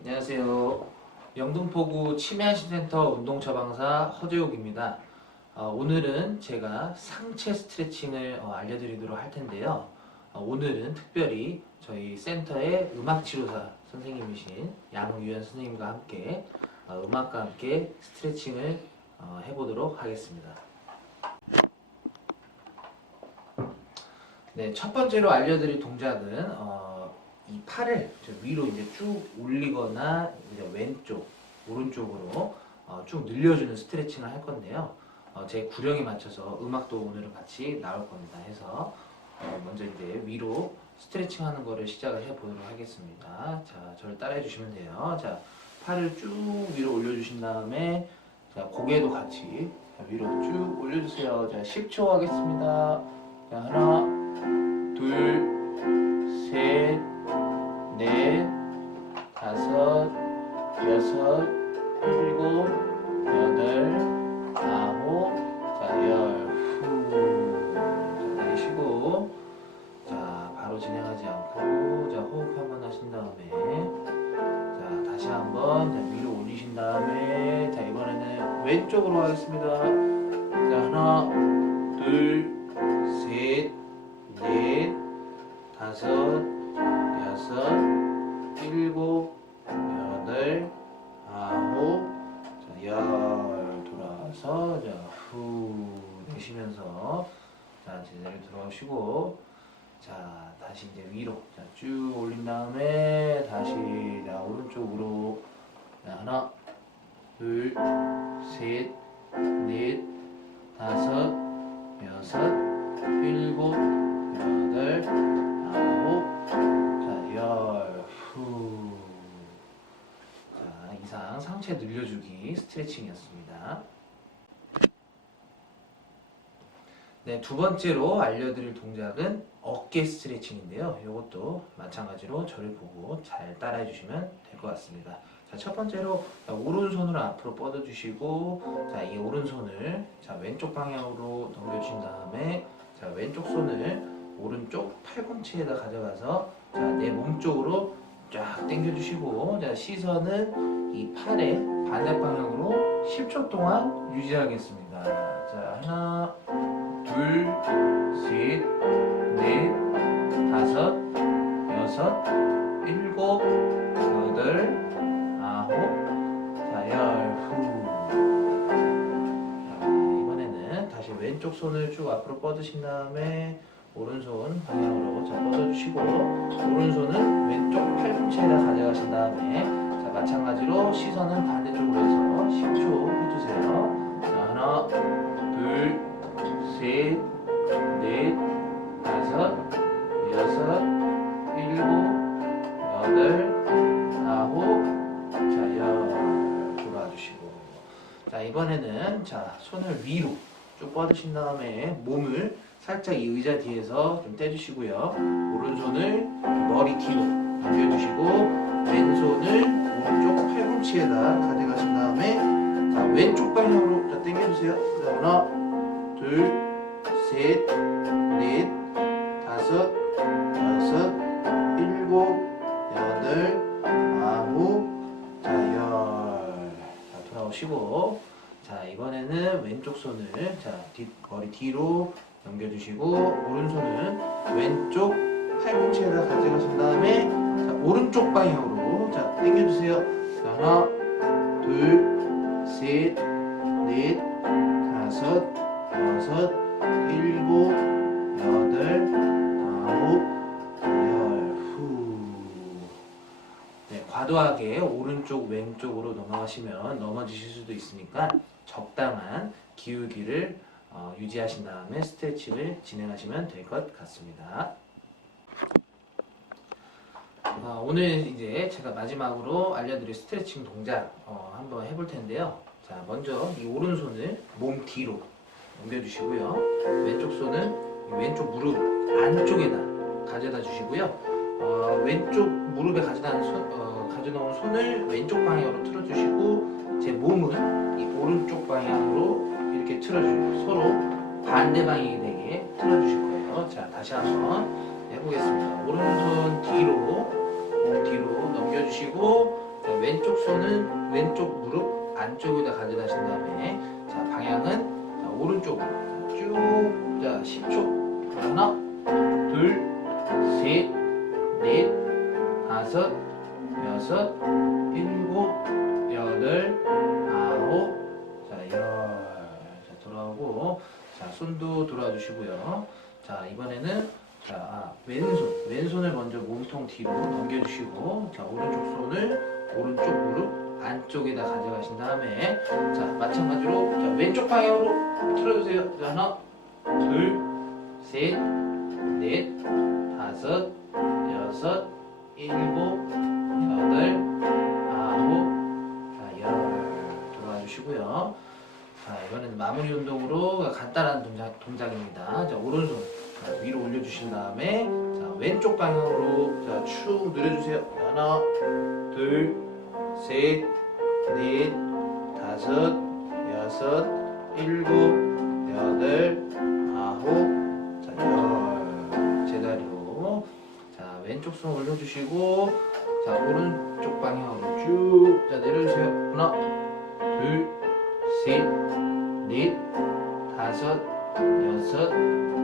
안녕하세요. 영등포구 치매한심센터 운동처방사 허재욱입니다. 어, 오늘은 제가 상체 스트레칭을 어, 알려드리도록 할 텐데요. 어, 오늘은 특별히 저희 센터의 음악치료사 선생님이신 양유현 선생님과 함께 어, 음악과 함께 스트레칭을 어, 해보도록 하겠습니다. 네, 첫 번째로 알려드릴 동작은 어, 이 팔을 저 위로 이제 쭉 올리거나 이제 왼쪽, 오른쪽으로 어, 쭉 늘려주는 스트레칭을 할 건데요. 어, 제 구령에 맞춰서 음악도 오늘은 같이 나올 겁니다. 해서 어, 먼저 이제 위로 스트레칭 하는 거를 시작을 해 보도록 하겠습니다. 자, 저를 따라해 주시면 돼요. 자, 팔을 쭉 위로 올려주신 다음에 자, 고개도 같이 자, 위로 쭉 올려주세요. 자, 10초 하겠습니다. 자, 하나, 둘, 셋, 넷, 다섯, 여섯, 일곱, 여덟, 아홉, 자, 열, 후. 자, 내쉬고, 자, 바로 진행하지 않고, 자, 호흡 한번 하신 다음에, 자, 다시 한 번, 자, 위로 올리신 다음에, 자, 이번에는 왼쪽으로 하겠습니다. 자, 하나, 둘, 셋, 넷, 다섯, 여섯, 일곱, 여덟, 아홉, 자, 열 돌아서 자, 후 내쉬면서 자, 제자리로 돌아오시고 자, 다시 이제 위로 자, 쭉 올린 다음에 다시 자, 오른쪽으로 자, 하나, 둘, 셋, 넷, 다섯, 여섯, 일곱, 여덟, 상 상체 늘려주기 스트레칭이었습니다. 네, 두 번째로 알려드릴 동작은 어깨 스트레칭인데요. 이것도 마찬가지로 저를 보고 잘 따라해 주시면 될 것 같습니다. 자, 첫 번째로 자, 오른손으로 앞으로 뻗어 주시고, 자, 이 오른손을 자, 왼쪽 방향으로 넘겨 주신 다음에, 자, 왼쪽 손을 오른쪽 팔꿈치에다 가져가서, 자, 내 몸 쪽으로 쫙 당겨주시고, 자, 시선은 이 팔의 반대 방향으로 10초 동안 유지하겠습니다. 자, 하나, 둘, 셋, 넷, 다섯, 여섯, 일곱, 여덟, 아홉, 자, 열, 후. 자, 이번에는 다시 왼쪽 손을 쭉 앞으로 뻗으신 다음에 오른손 방향으로 자, 뻗어주시고 오른손은 왼쪽 팔꿈치에다 가져가신 다음에 자, 마찬가지로 시선은 반대쪽으로 해서 10초 해주세요. 자, 하나, 둘, 셋, 넷, 다섯, 여섯, 일곱, 여덟, 아홉, 자, 열 돌아주시고. 자, 이번에는 자, 손을 위로 쭉 뻗으신 다음에 몸을 살짝 이 의자 뒤에서 좀 떼주시고요. 오른손을 머리 뒤로 넘겨주시고, 왼손을 오른쪽 팔꿈치에다 가져가신 다음에, 자, 왼쪽 방향으로 자, 당겨주세요. 자, 하나, 둘, 셋, 넷, 다섯, 여섯, 일곱, 여덟, 아홉, 자, 열. 자, 돌아오시고. 자, 이번에는 왼쪽 손을 자, 뒤, 머리 뒤로 넘겨주시고, 오른손은 왼쪽 팔꿈치에다 가져가신 다음에, 자, 오른쪽 방향으로 자, 당겨주세요. 자, 하나, 둘, 셋, 넷, 다섯, 여섯, 일곱, 여덟, 아홉, 열, 후. 네, 과도하게 오른쪽, 왼쪽으로 넘어가시면 넘어지실 수도 있으니까 적당한 기울기를 어, 유지하신 다음에 스트레칭을 진행하시면 될 것 같습니다. 어, 오늘 이제 제가 마지막으로 알려드릴 스트레칭 동작 어, 한번 해볼 텐데요. 자, 먼저 이 오른손을 몸 뒤로 옮겨주시고요. 왼쪽 손은 이 왼쪽 무릎 안쪽에다 가져다 주시고요. 어, 왼쪽 무릎에 가져다 손, 어, 가져놓은 손을 왼쪽 방향으로 틀어주시고 제 몸은 이 오른쪽 방향으로 이렇게 틀어주시고 서로 반대 방향이 되게 틀어주실 거예요. 자, 다시 한번 해보겠습니다. 오른손 뒤로 몸 뒤로 넘겨주시고 자, 왼쪽 손은 왼쪽 무릎 안쪽에다 가져가신 다음에 자 방향은 자, 오른쪽으로 쭉 자 10초 하나 둘 셋 넷 다섯 여섯 일곱 여덟 돌아오고 자 손도 돌아 주시고요. 자 이번에는 자 아, 왼손. 왼손을 먼저 몸통 뒤로 넘겨주시고 자 오른쪽 손을 오른쪽 무릎 안쪽에다 가져가신 다음에 자 마찬가지로 자 왼쪽 방향으로 틀어주세요. 자 하나 둘셋넷 다섯 여섯 일곱 여덟 아홉 자 열. 돌아와 주시고요 자 이번에는 마무리 운동으로 간단한 동작, 동작입니다. 자 오른손 자, 위로 올려주신 다음에 자 왼쪽 방향으로 자 축 늘려주세요. 하나 둘 셋 넷 다섯 여섯 일곱 여덟 아홉 자 열 제자리로. 자 왼쪽 손 올려주시고 자 오른쪽 방향으로 쭉 자 내려주세요. 하나 둘셋넷 다섯 여섯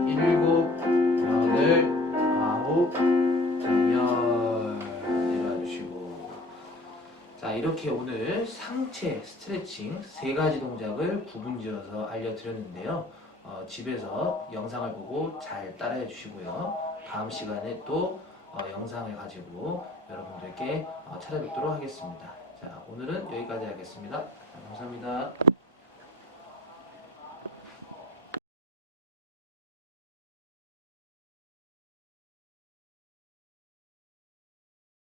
일곱 여덟 아홉 자 열 내려주시고 자 이렇게 오늘 상체 스트레칭 세 가지 동작을 구분지어서 알려드렸는데요 어, 집에서 영상을 보고 잘 따라해 주시고요 다음 시간에 또 어, 영상을 가지고 여러분들께 어, 찾아뵙도록 하겠습니다. 자, 오늘은 여기까지 하겠습니다. 감사합니다.